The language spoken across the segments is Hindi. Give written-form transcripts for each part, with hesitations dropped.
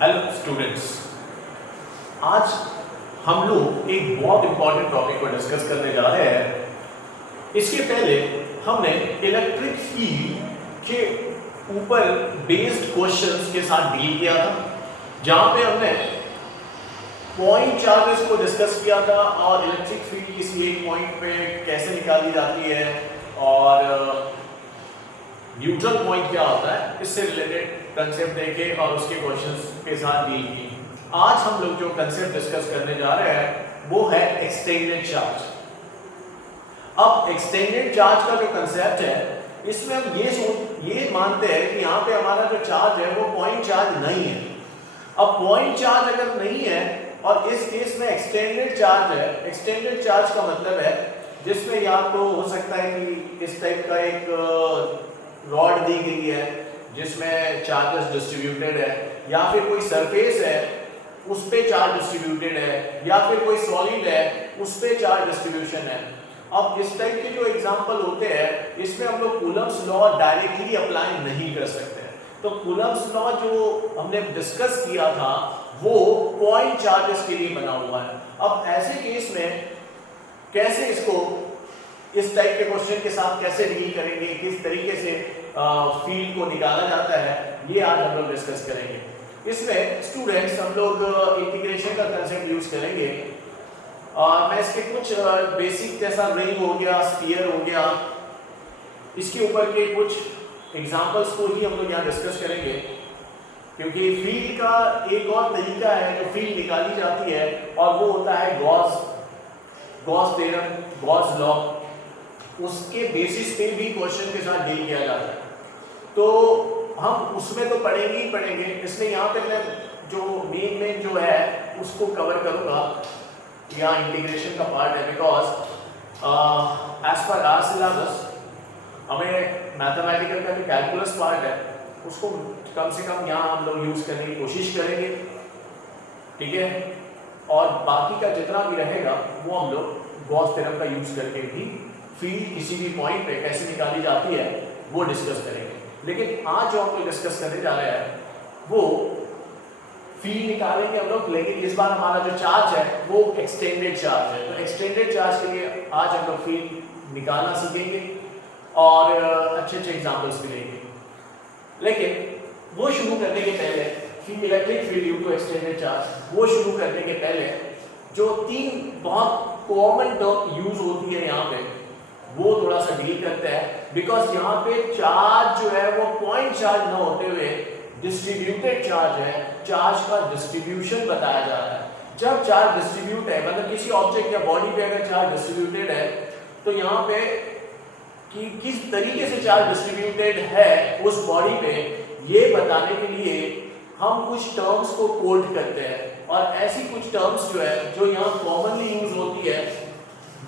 हेलो स्टूडेंट्स, आज हम लोग एक बहुत इंपॉर्टेंट टॉपिक को डिस्कस करने जा रहे हैं। इसके पहले हमने इलेक्ट्रिक फील्ड के ऊपर बेस्ड क्वेश्चंस के साथ डील किया था, जहां पे हमने पॉइंट चार्जेस को डिस्कस किया था और इलेक्ट्रिक फील्ड किसी एक पॉइंट पे कैसे निकाली जाती है और न्यूट्रल पॉइंट क्या होता है, इससे रिलेटेड कंसेप्ट देखे और उसके क्वेश्चंस के साथ डील की। आज हम लोग जो कंसेप्ट डिस्कस करने जा रहे हैं वो है एक्सटेंडेड चार्ज। अब एक्सटेंडेड चार्ज का जो कंसेप्ट है, इसमें हम ये मानते हैं कि यहाँ पे हमारा जो चार्ज है वो पॉइंट चार्ज नहीं है। अब पॉइंट चार्ज अगर नहीं है और इस केस में एक्सटेंडेड चार्ज है, एक्सटेंडेड चार्ज का मतलब है जिसमें या तो हो सकता है कि इस टाइप का एक रॉड दी गई है जिसमें चार्जेस डिस्ट्रीब्यूटेड है, या फिर कोई सरफेस है उस पे चार्ज डिस्ट्रीब्यूटेड है, या फिर कोई सॉलिड है उस पे चार्ज डिस्ट्रीब्यूशन है। अब इस टाइप के जो एग्जांपल होते हैं इसमें हम लोग कूलम्स लॉ डायरेक्टली अप्लाई नहीं कर सकते। तो कूलम्स लॉ जो हमने डिस्कस किया था वो पॉइंट चार्जेस के लिए बना हुआ है। अब ऐसे केस में कैसे इसको इस टाइप के क्वेश्चन के साथ कैसे डील करेंगे, किस तरीके से फील्ड को निकाला जाता है, ये आज हम लोग डिस्कस करेंगे। इसमें स्टूडेंट्स हम लोग इंटीग्रेशन का कंसेप्ट यूज करेंगे और मैं इसके कुछ बेसिक जैसा रिंग हो गया, स्फीयर हो गया, इसके ऊपर के कुछ एग्जांपल्स को ही हम लोग यहाँ डिस्कस करेंगे, क्योंकि फील्ड का एक और तरीका है जो फील्ड निकाली जाती है और वो होता है गॉस थ्योरम, गॉस लॉ। उसके बेसिस पे भी क्वेश्चन के साथ डील किया जाता है, तो हम उसमें तो पढ़ेंगे ही पढ़ेंगे, इसलिए यहाँ पे मैं जो मेन जो है उसको कवर करूँगा। यहाँ इंटीग्रेशन का पार्ट है, because as per our syllabus हमें मैथमेटिकल का जो कैलकुलस पार्ट है उसको कम से कम यहाँ हम लोग यूज़ करने की कोशिश करेंगे, ठीक है। और बाकी का जितना भी रहेगा वो हम लोग गॉस थ्योरम का यूज़ करके भी फील्ड किसी भी पॉइंट पे कैसे निकाली जाती है वो डिस्कस करेंगे। लेकिन आज जो हम लोग डिस्कस करने जा रहे हैं वो फील्ड निकालेंगे हम लोग, लेकिन इस बार हमारा जो चार्ज है वो एक्सटेंडेड चार्ज है। तो एक्सटेंडेड चार्ज के लिए आज हम लोग फील्ड निकालना सीखेंगे और अच्छे अच्छे एग्जाम्पल्स भी लेंगे। लेकिन वो शुरू करने के पहले field, electric field due to extended charge, वो शुरू करने के पहले जो तीन बहुत कॉमन टर्म यूज होती है यहाँ पे वो थोड़ा सा डील करते हैं। बिकॉज यहाँ पे चार्ज जो है वो पॉइंट चार्ज ना होते हुए डिस्ट्रीब्यूटेड चार्ज है, चार्ज का डिस्ट्रीब्यूशन बताया जा रहा है। जब चार्ज डिस्ट्रीब्यूट है, मतलब किसी ऑब्जेक्ट या बॉडी पे अगर चार्ज डिस्ट्रीब्यूटेड है, तो यहाँ पे कि किस तरीके से चार्ज डिस्ट्रीब्यूटेड है उस बॉडी पे, ये बताने के लिए हम कुछ टर्म्स को कोड करते हैं। और ऐसी कुछ टर्म्स जो है जो यहाँ कॉमनली यूज होती है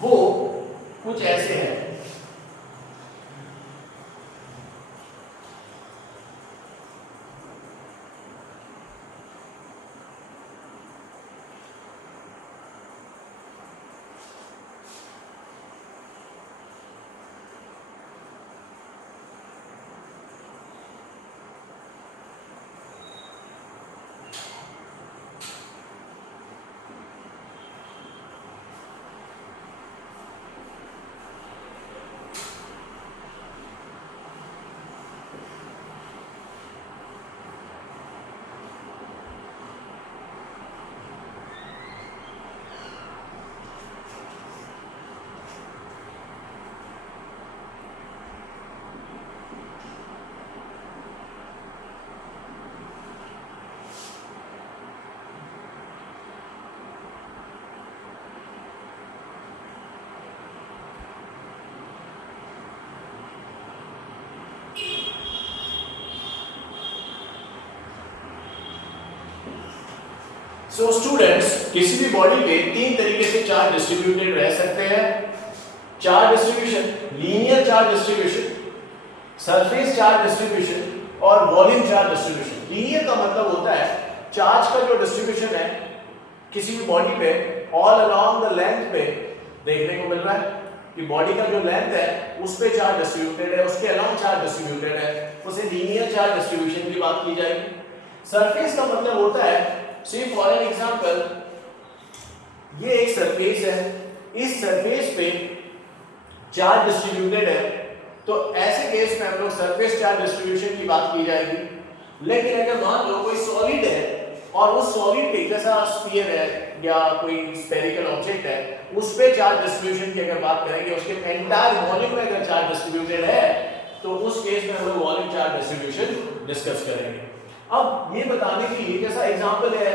वो कुछ ऐसे हैं। सो स्टूडेंट्स, किसी भी बॉडी पे तीन तरीके से चार्ज डिस्ट्रीब्यूटेड रह सकते हैं। Charge distribution, linear charge distribution, surface charge distribution और वॉल्यूम चार्ज डिस्ट्रीब्यूशन। लीनियर का मतलब होता है चार्ज का जो डिस्ट्रीब्यूशन है किसी भी बॉडी पे ऑल अलोंग द लेंथ पे देखने को मिल रहा है कि बॉडी का जो लेंथ है उस पे चार्ज डिस्ट्रीब्यूटेड है, उसके अलोंग चार्ज डिस्ट्रीब्यूटेड है, उसे लीनियर चार्ज डिस्ट्रीब्यूशन की बात की जाएगी। सरफेस का मतलब होता है, सी फॉर एन एग्जांपल, ये एक सरफेस है, इस सरफेस पे चार्ज डिस्ट्रीब्यूटेड है, तो ऐसे केस में हम लोग सरफेस चार्ज डिस्ट्रीब्यूशन की बात की जाएगी। लेकिन अगर मान लो कोई सॉलिड है और उस सॉलिड पे जैसा स्फीयर है या कोई स्फेरिकल ऑब्जेक्ट है, उस पे चार्ज डिस्ट्रीब्यूशन की अगर बात करेंगे, उसके एंटायर वॉल्यूम में अगर चार्ज डिस्ट्रीब्यूटेड है, तो उस केस में हम लोग वॉल्यूम चार्ज डिस्ट्रीब्यूशन डिस्कस करेंगे। अब ये बताने के लिए जैसा एग्जांपल है,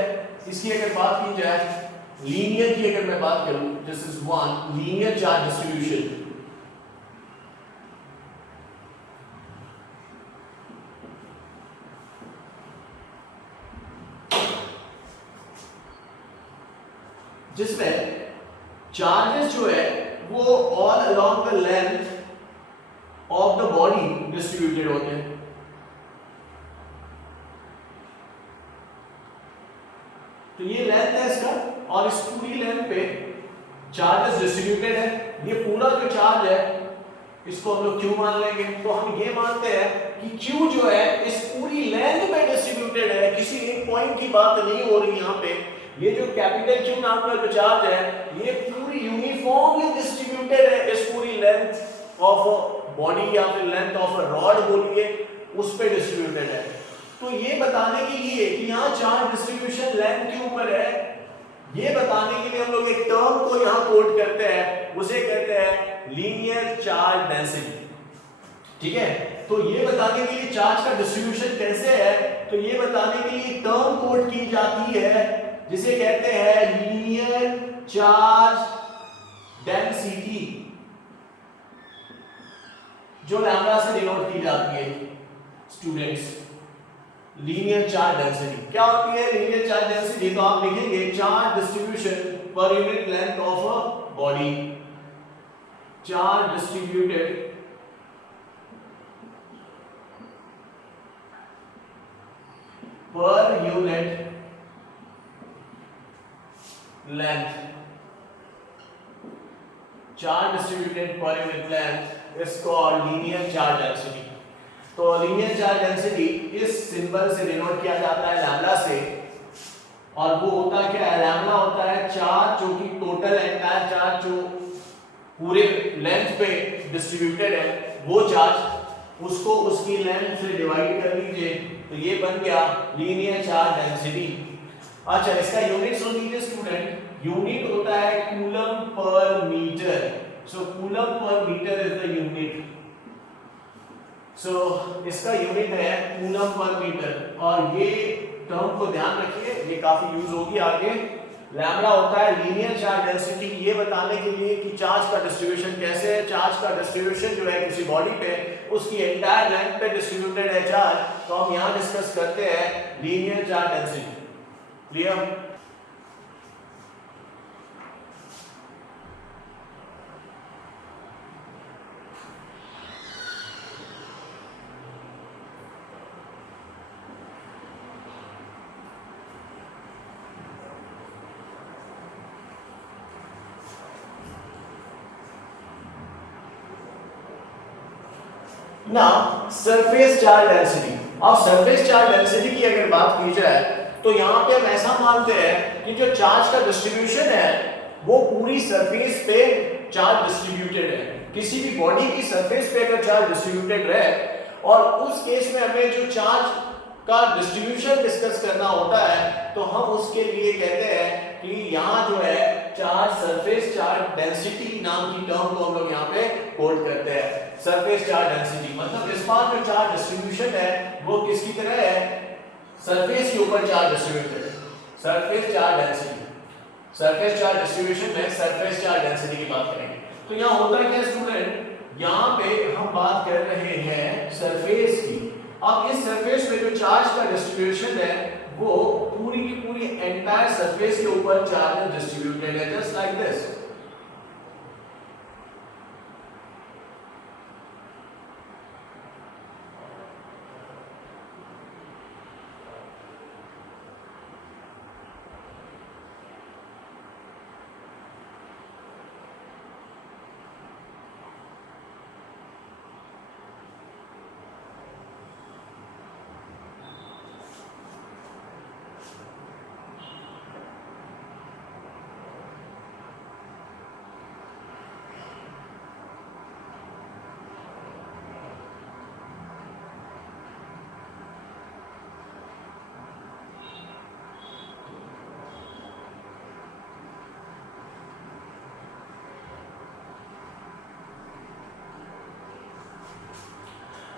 इसकी अगर बात की जाए, लीनियर की अगर मैं बात करूं, this is one linear charge distribution. जिसमें चार्जेस जो है वो all along the length of the body distributed होते हैं। तो ये लेंथ है इसका, और इस पूरी लेंथ पे चार्जेस डिस्ट्रीब्यूटेड है। ये पूरा जो चार्ज है इसको हम लोग Q मान लेंगे। तो हम ये मानते हैं कि Q जो है इस पूरी लेंथ पे डिस्ट्रीब्यूटेड है, किसी एक पॉइंट की बात नहीं हो रही यहाँ पे। ये जो कैपिटल Q नाम का जो चार्ज है, ये पूरी यूनिफॉर्मली डिस्ट्रीब्यूटेड है इस पूरी लेंथ ऑफ बॉडी या फिर लेंथ ऑफ रॉड बोलिए, उस पे डिस्ट्रीब्यूटेड है। तो ये बताने के लिए कि यहाँ चार्ज डिस्ट्रीब्यूशन लेंथ के ऊपर है, ये बताने के लिए हम लोग एक टर्म को यहाँ कोट करते हैं, उसे कहते हैं लीनियर चार्ज डेंसिटी। ठीक है, तो ये बताने के लिए चार्ज का डिस्ट्रीब्यूशन कैसे है, तो ये बताने के लिए टर्म कोट की जाती है जिसे कहते हैं लीनियर चार्ज डेंसिटी, जो लैम्डा से डिनोट की जाती है स्टूडेंट्स। लीनियर चार्ज डेंसिटी क्या होती है? लीनियर चार्ज डेंसिटी तो आप लिखेंगे charge distribution per unit length of a body, charge distributed per unit length, charge distributed per unit length is called linear charge density. तो लीनियर चार्ज डेंसिटी इस सिंबल से डिनोट किया जाता है लैम्डा से, और वो होता क्या है? लैम्डा होता है चार्ज जो कि टोटल एंटायर चार्ज जो पूरे लेंथ पे डिस्ट्रीब्यूटेड है, वो चार्ज उसको उसकी लेंथ से डिवाइड कर लीजिए, तो ये बन गया लीनियर चार्ज डेंसिटी। अच्छा, इसका यूनिट सुन लीजिए स्टूडेंट, यूनिट होता है coulomb per metre. So coulomb per metre is the unit. So इसका यूनिट है कूलम पर मीटर, और ये टर्म को ध्यान रखिए, ये काफी यूज होगी आगे। लैम्डा होता है लीनियर चार्ज डेंसिटी, ये बताने के लिए कि चार्ज का डिस्ट्रीब्यूशन कैसे है। चार्ज का डिस्ट्रीब्यूशन जो है किसी बॉडी पे उसकी एंटायर लेंथ पे डिस्ट्रीब्यूटेड है चार्ज, तो हम यहाँ डिस्कस करते हैं linear charge density. Clear? Now, surface charge density. अब सरफेस चार्ज डेंसिटी की अगर बात की जाए, तो यहाँ पे हम ऐसा मानते हैं कि जो चार्ज का डिस्ट्रीब्यूशन है वो पूरी सरफेस पे चार्ज डिस्ट्रीब्यूटेड है। किसी भी बॉडी की सरफेस पे अगर चार्ज डिस्ट्रीब्यूटेड रहे, और उस केस में हमें जो चार्ज का डिस्ट्रीब्यूशन डिस्कस करना होता है, तो हम उसके लिए कहते हैं कि यहाँ जो है चार्ज सरफेस चार्ज डेंसिटी नाम की टर्म को हम लोग यहाँ पे कोड करते हैं। सरफेस चार्ज डेंसिटी मतलब इस बार जो चार्ज डिस्ट्रीब्यूशन है वो किसकी तरह है? सरफेस के ऊपर चार्ज डिस्ट्रीब्यूटेड है, surface charge density. Surface charge distribution में सरफेस चार्ज डेंसिटी की बात करेंगे। तो यहाँ होता है क्या स्टूडेंट, यहाँ पे हम बात कर रहे हैं सरफेस की। अब इस सरफेस में जो चार्ज का डिस्ट्रीब्यूशन है वो पूरी की पूरी एंटायर सरफेस के ऊपर चार्ज डिस्ट्रीब्यूटेड है, just like this.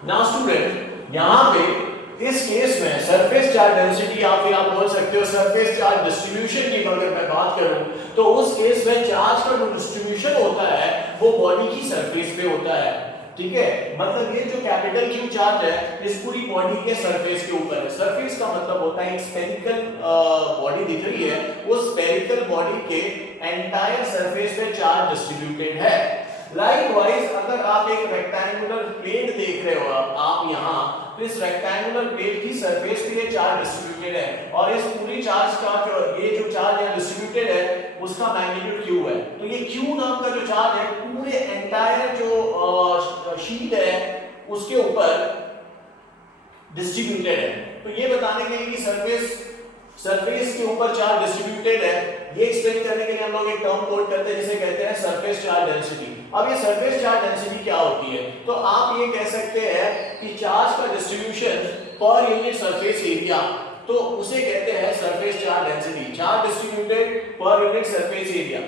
Now student यहां पे इस केस में सरफेस चार्ज डेंसिटी या फिर आप बोल सकते हो सरफेस चार्ज डिस्ट्रीब्यूशन की अगर मैं बात करूं तो उस केस में चार्ज का जो डिस्ट्रीब्यूशन होता है वो बॉडी की सरफेस पे होता है, ठीक है। मतलब ये जो कैपिटल क्यू चार्ज है इस पूरी बॉडी के सरफेस के ऊपर है। सरफेस का मतलब होता है एक स्फेरिकल बॉडी दिख रही है, वो स्फेरिकल बॉडी के एंटायर सरफेस पे चार्ज डिस्ट्रीब्यूटेड है। लाइकवाइज अगर आप एक रेक्टेंगुलर प्लेट देख रहे हो आप यहाँ, तो इस रेक्टेंगुलर प्लेट की सरफेस पे ये चार्ज डिस्ट्रीब्यूटेड है और इस पूरी चार्ज का जो चार्ज है डिस्ट्रीब्यूटेड है उसका मैग्नीट्यूड q है। तो ये q नाम का जो चार्ज है पूरे एंटायर जो शीट है उसके ऊपर डिस्ट्रीब्यूटेड है। तो ये बताने के लिए कि सरफेस के ऊपर चार्ज डिस्ट्रीब्यूटेड है, ये एक्सप्लेन करने के लिए हम लोग एक टर्म कोड करते हैं जिसे कहते हैं सरफेस चार्ज डेंसिटी। अब ये सरफेस चार्ज डेंसिटी क्या होती है, तो आप ये कह सकते हैं कि चार्ज का distribution per unit surface area, तो उसे कहते हैं surface charge density. Charge distributed पर यूनिट सरफेस एरिया,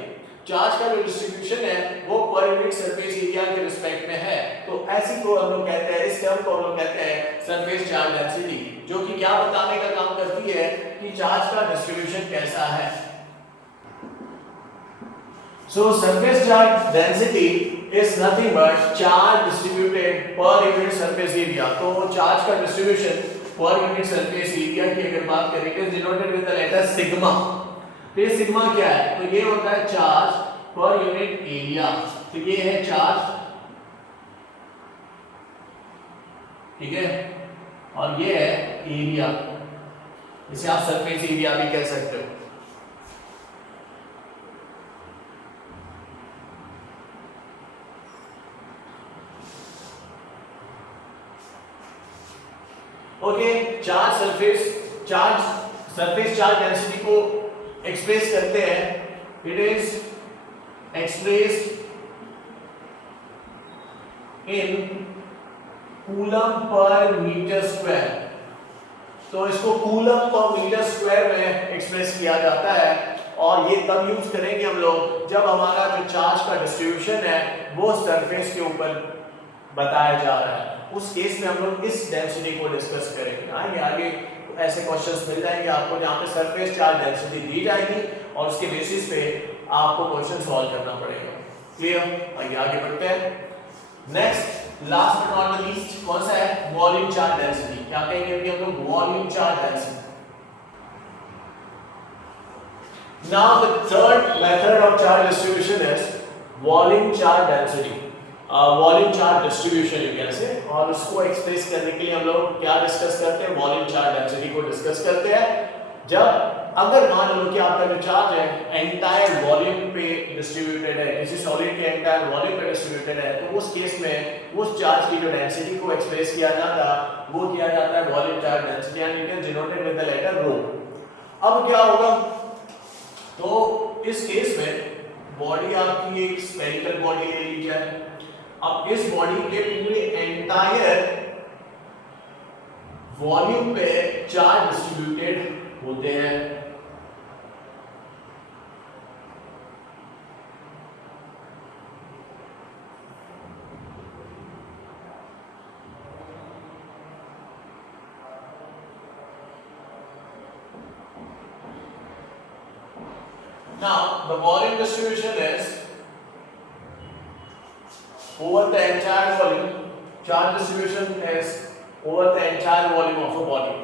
चार्ज का जो डिस्ट्रीब्यूशन है वो पर यूनिट सरफेस एरिया के रिस्पेक्ट में है, तो ऐसी को हम लोग कहते हैं, इस टर्म को हम लोग कहते हैं सरफेस चार्ज डेंसिटी, जो कि क्या बताने का काम करती है कि चार्ज का डिस्ट्रीब्यूशन कैसा है। So surface charge density is nothing but charge distributed per unit surface area। तो चार्ज का distribution per unit surface area की अगर बात करें तो denoted with the letter sigma. तो ये सिग्मा क्या है, तो ये होता है चार्ज पर यूनिट एरिया। तो ये है चार्ज, ठीक है, और ये है एरिया, इसे आप सरफेस एरिया भी कह सकते हो। ओके, सरफेस चार्ज डेंसिटी को एक्सप्रेस करते हैं, it is expressed in coulomb per metre square. तो इसको कूलम पर मीटर स्क्वायर में एक्सप्रेस किया जाता है और ये तब यूज करेंगे हम लोग जब हमारा जो चार्ज का डिस्ट्रीब्यूशन है वो सरफेस के ऊपर बताया जा रहा है। उस केस में हम लोग इस डेंसिटी को डिस्कस करेंगे। आगे आगे ऐसे क्वेश्चंस मिल जाएंगे आपको जहाँ पे सरफेस चार्ज डेंसिटी दी जाएगी और उसके बेसिस पे आपको क्वेश्चन सॉल्व करना पड़ेगा। क्लियर? आइए आगे बढ़ते हैं। Next last but not the least कौन सा है, वॉल्यूम चार्ज डेंसिटी। क्या कहेंगे अभी हम लोग, volume charge density. Now the third method of charge distribution is volume charge density, volume charge distribution you can say, और उसको एक्सप्रेस करने के लिए हम लोग क्या डिस्कस करते हैं, वॉल्यूम चार्ज डेंसिटी को डिस्कस करते हैं। जब अगर मान लो कि आपका जो चार्ज है एंटायर वॉल्यूम पे डिस्ट्रीब्यूटेड है, किसी सॉलिड के एंटायर वॉल्यूम पे डिस्ट्रीब्यूटेड है, तो उस केस में उस चार्ज की जो डेंसिटी को एक्सप्रेस किया जाता वो किया जाता है volume charge density, and it is denoted with the letter rho. अब क्या होगा, तो इस केस में बॉडी आपकी एक स्फेरिकल बॉडी ले ली जाए। अब इस बॉडी के पूरे एंटायर वॉल्यूम पे चार्ज डिस्ट्रीब्यूटेड होते हैं। Now the volume distribution is over the entire volume. Charge distribution is over the entire volume of a body.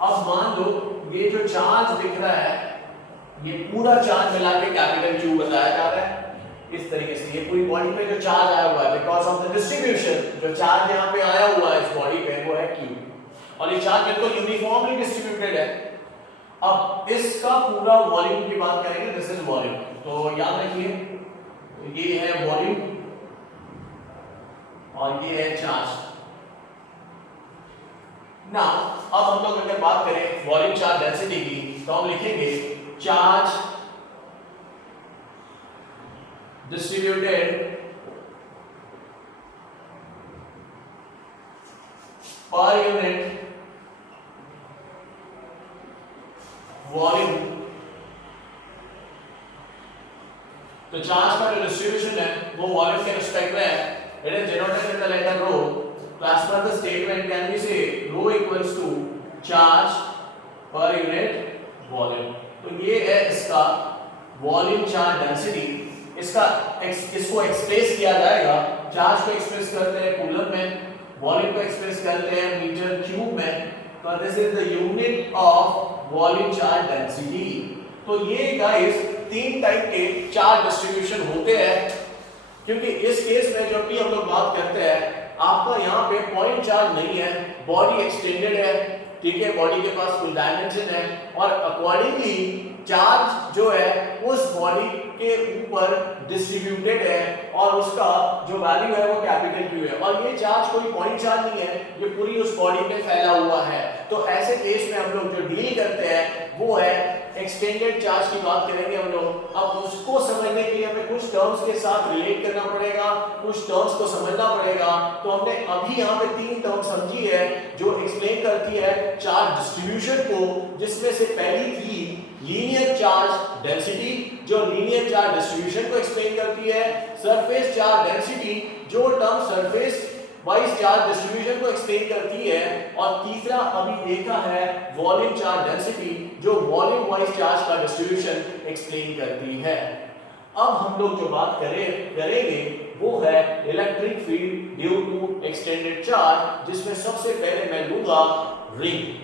अब मान लो ये जो चार्ज दिख रहा है ये पूरा चार्ज मिला के कैपिटल Q बताया जा रहा है। इस तरीके से ये पूरी बॉडी पे जो चार्ज आया हुआ है बिकॉज ऑफ द डिस्ट्रीब्यूशन, जो चार्ज यहाँ पे आया हुआ है इस बॉडी पे वो है Q, और ये चार्ज बिल्कुल यूनिफॉर्मली डिस्ट्रीब्यूटेड है। अब इसका पूरा वॉल्यूम की बात करेंगे, दिस इज वॉल्यूम। तो याद रखिए ये है वॉल्यूम और ये है चार्ज। ना अब हम लोग अगर बात करें वॉल्यूम चार्ज डेंसिटी की तो हम लिखेंगे चार्ज डिस्ट्रीब्यूटेड पर यूनिट वॉल्यूम। तो चार्ज का जो डिस्ट्रीब्यूशन है वो वॉल्यूम के रिस्पेक्ट में है, it is denoted with the letter rho, तो as per the statement can we say rho equals to charge per unit volume. तो ये है इसका वॉल्यूम चार्ज डेंसिटी। इसको एक्सप्रेस किया जाएगा, चार्ज को एक्सप्रेस करते हैं कूलम में, वॉल्यूम को एक्सप्रेस करते हैं मीटर क्यूब में। तो this is the unit of volume charge density. तो ये गाइस तीन टाइप के चार्ज डिस्ट्रीब्यूशन होते हैं, क्योंकि इस केस में जब भी हम लोग बात करते हैं आपका यहाँ पे पॉइंट चार्ज नहीं है, बॉडी एक्सटेंडेड है, ठीक है, बॉडी के पास फुल डायमेंशन है और अकॉर्डिंगली चार्ज जो है उस बॉडी के ऊपर डिस्ट्रीब्यूटेड है और उसका जो वैल्यू है वो कैपिटल क्यू है। और ये चार्ज कोई पॉइंट चार्ज नहीं है, ये पूरी उस बॉडी में फैला हुआ है। तो ऐसे केस में हम लोग जो डील करते हैं वो है एक्सटेंडेड चार्ज की बात करेंगे हम लोग। अब उसको समझने के लिए हमें कुछ टर्म्स के साथ रिलेट करना पड़ेगा, कुछ टर्म्स को समझना पड़ेगा। तो हमने अभी यहाँ पे तीन टर्म समझी है जो एक्सप्लेन करती है चार्ज डिस्ट्रीब्यूशन को, जिसमें से पहली थी लीनियर चार्ज डेंसिटी जो लीनियर चार्ज डिस्ट्रीब्यूशन को एक्सप्लेन करती है, सरफेस चार्ज डेंसिटी जो term surface wise charge distribution को एक्सप्लेन करती है, और तीसरा अभी देखा है वॉल्यूम चार्ज डेंसिटी जो वॉल्यूम वाइज चार्ज का डिस्ट्रीब्यूशन एक्सप्लेन करती है। अब हम लोग जो बात करेंगे वो है electric field due to extended charge, जिसमें सबसे पहले मैं लूंगा रिंग।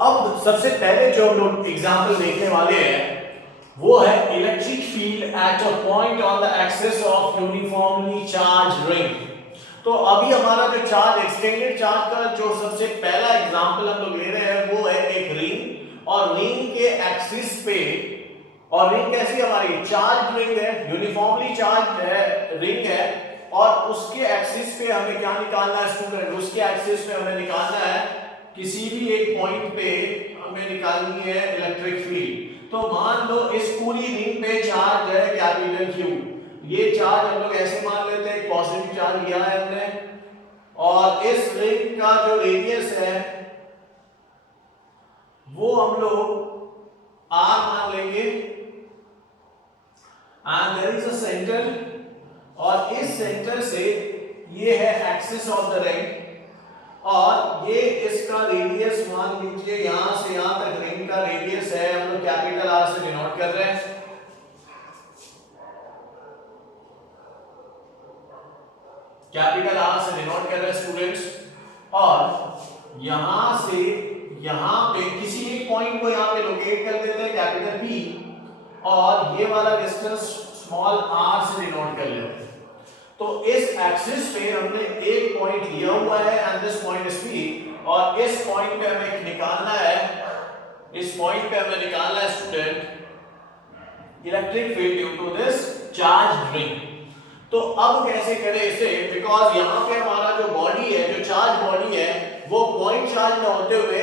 अब सबसे पहले जो हम लोग एग्जांपल देखने वाले हैं वो है electric field at a point on the axis of uniformly charge ring. तो अभी हमारा जो चार्ज एक्सटेंडेड चार्ज का जो सबसे पहला एग्जांपल हम लोग ले रहे हैं वो है एक रिंग, और रिंग के एक्सिस पे, और रिंग कैसी हमारी चार्ज रिंग है, यूनिफॉर्मली चार्ज है रिंग है, और उसके एक्सिस पे हमें क्या निकालना है स्टूडेंट, उसके एक्सिस पे हमें निकालना है किसी भी एक पॉइंट पे हमें निकालनी है इलेक्ट्रिक फील्ड। तो मान लो इस पूरी रिंग पे चार्ज है कैपिटल क्यू, ये चार्ज हम लोग ऐसे मान लेते हैं पॉजिटिव चार्ज लिया है हमने, और इस रिंग का जो रेडियस है वो हम लोग r मान लेंगे, and there is a centre, और इस सेंटर से ये है एक्सिस ऑफ द रिंग, और ये इसका रेडियस मान लीजिए यहां से यहां तक रिंग का रेडियस है, हम लोग कैपिटल R से डिनोट कर रहे हैं। कैपिटल R से डिनोट कर रहे हैं स्टूडेंट्स, और यहां से यहां पे किसी एक पॉइंट को यहां पे लोकेट कर देते हैं कैपिटल B, और ये वाला डिस्टेंस स्मॉल r से डिनोट कर लेते हैं। तो इस एक्सिस पे हमने एक पॉइंट लिया हुआ है and this point is P, और इस पॉइंट पे हमें निकालना है, इस पॉइंट पे हमें निकालना है student electric field due to this charge ring. तो अब कैसे करें इसे, बिकॉज यहां पे हमारा जो बॉडी है, जो चार्ज बॉडी है, वो पॉइंट चार्ज ना होते हुए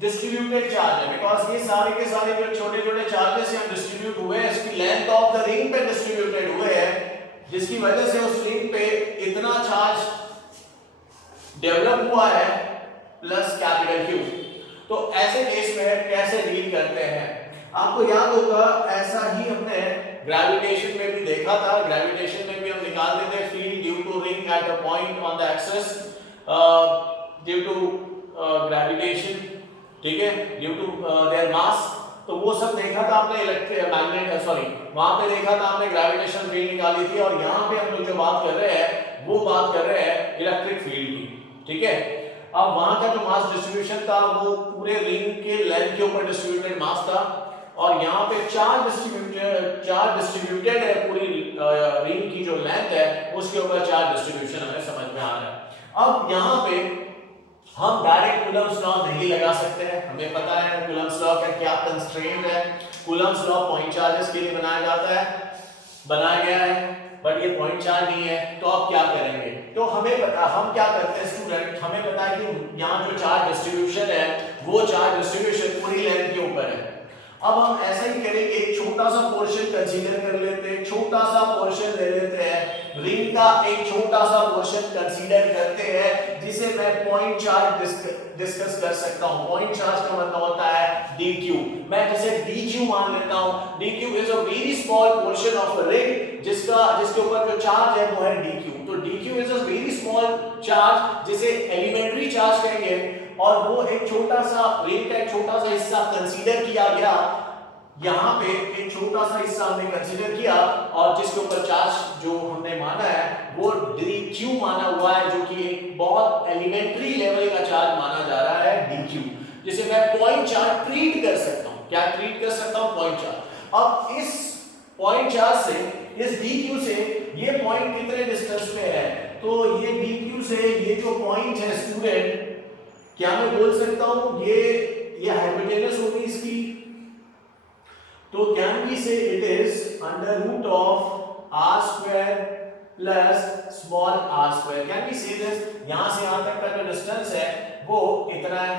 डिस्ट्रीब्यूटेड चार्ज है, बिकॉज ये सारे के सारे जो छोटे छोटे चार्जेस हैं डिस्ट्रीब्यूट हुए हैं, इसकी लेंथ ऑफ द रिंग पे डिस्ट्रीब्यूटेड हुए हैं, जिसकी वजह से उस रिंग पे इतना चार्ज डेवलप हुआ है प्लस कैपिटल क्यू। तो ऐसे केस में कैसे डील करते हैं, आपको याद होगा ऐसा ही हमने ग्रेविटेशन में भी देखा था। ग्रेविटेशन में भी हम निकाल देते हैं field due to ring at a point on the axis due to gravitation, ठीक है, ड्यू टू देयर मास। तो वो सब देखा था हमने मैग्नेट वहां पे देखा था हमने ग्रेविटेशन फील्ड निकाली थी, और यहाँ पे हम लोग जो बात कर रहे हैं वो बात कर रहे हैं इलेक्ट्रिक फील्ड की, ठीक है। अब वहां का जो मास डिस्ट्रीब्यूशन था वो पूरे रिंग के लेंथ के ऊपर डिस्ट्रीब्यूटेड मास था, और यहाँ पे चार्ज डिस्ट्रीब्यूटेड है पूरी रिंग की जो लेंथ है उसके ऊपर चार्ज डिस्ट्रीब्यूशन हमें समझ में आ रहा है। अब यहाँ पे हम डायरेक्ट कूलम्स लॉ नहीं लगा सकते हैं, हमें पता है कूलम्स लॉ का क्या कंस्ट्रेंट है। कूलम्स लॉ पॉइंट चार्जेस के लिए बनाया गया है, बट ये पॉइंट चार्ज नहीं है। तो अब क्या करेंगे, तो हमें पता, हम क्या करते हैं स्टूडेंट, हमें पता है कि यहाँ जो चार्ज डिस्ट्रीब्यूशन है वो चार्ज डिस्ट्रीब्यूशन पूरी लेंथ के ऊपर है। अब हम ऐसा ही करेंगे, एक छोटा सा पोर्शन कंसीडर कर लेते हैं, छोटा सा पोर्शन ले लेते हैं रिंग का, एक छोटा सा पोर्शन कंसीडर करते हैं जिसे मैं पॉइंट चार्ज डिस्कस कर सकता हूं। पॉइंट चार्ज का मतलब होता है dq, मैं जिसे dq मान लेता हूं। dq is a very small portion of a ring जिसके ऊपर जो चार्ज है वो है dq। तो dq is a very small charge जिसे एलिमेंट्री चार्ज कहेंगे, और वो एक छोटा सा रिंग का एक छोटा सा हिस्सा कंसीडर किया गया, यहाँ पे एक छोटा सा हिस्सा हमने कंसीडर किया, और जिसके ऊपर चार्ज जो हमने माना है वो dq माना हुआ है, जो कि एक बहुत एलिमेंट्री लेवल का चार्ज माना जा रहा है dq, जिसे मैं पॉइंट चार्ज ट्रीट कर सकता हूँ। क्या ट्रीट कर सकता हूँ? Point charge. अब इस पॉइंट चार्ज से, इस dq से ये पॉइंट कितने डिस्टेंस पे है? तो ये dq से ये जो पॉइंट है स्टूडेंट, क्या मैं बोल सकता हूँ ये हाइपोटेनस होगी इसकी, तो can we say it is under root of r square plus small r square. Can we say this? यहां से यहां तक का जो डिस्टेंस है वो इतना है।